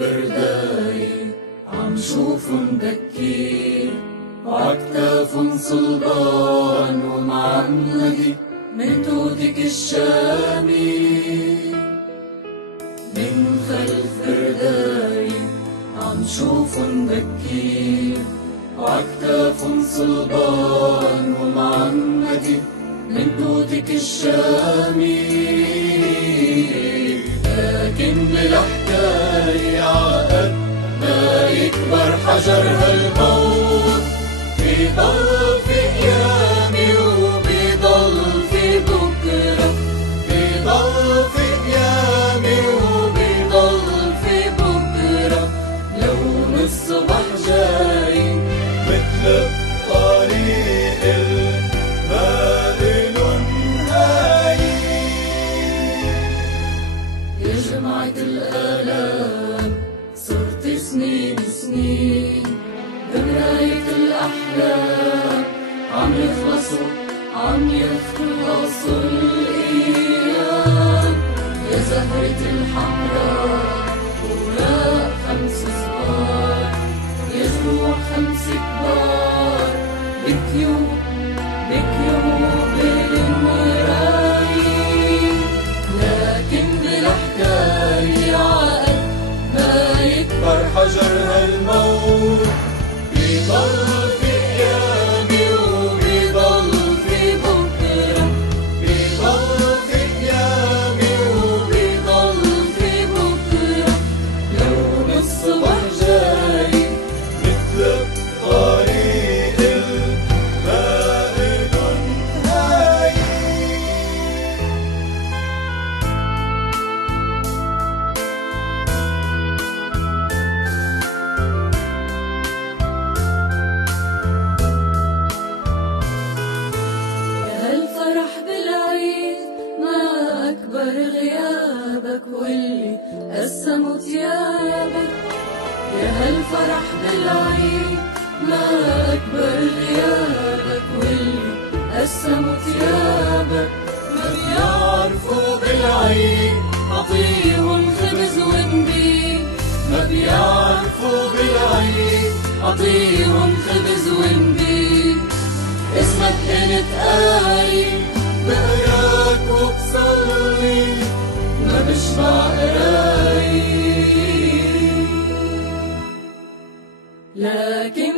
برداي عم شوفن بكي وعكتافن صلبان ومعملي من توتك الشامي. من خلف برداي عم شوفن بكي وعكتافن صلبان ومعمدي من توتك الشامي. لكن بالحكاية عقد ما يكبر حجر هالموت، بيضل في قيامي وبيضل في بكرة، بيضل في قيامي وبيضل في بكرة. لون الصبح جاي مثل الطريق البائن نهاية. يا جماعة الآلام صرت سنين سنين بمراية الأحلام، عم يخلصوا الأيام. يا زهرة الحمراء وراء 5 صغار، يا جروح 5 كبار بكيوا بالمراية. لكن بالحكاية عقد ما يكبر حجر هالموت، بيضل في قيامي وبيضل في بكرة، بيضل في قيامي وبيضل في بكرة. لون الصبح جاي مثل الطريق البائن نهاية. هالفرح بالعيد ما أكبر غيابك واللي قسموا تيابك. يا هالفرح بالعيد ما أكبر غيابك واللي قسموا تيابك. ما بيعرفوا بالعيد عطيهم خبز ونبيد، ما بيعرفوا بالعيد عطيهم خبز ونبيد. اسمك انت قايم بقراك وبصلي ما بشبع قرايب. لكن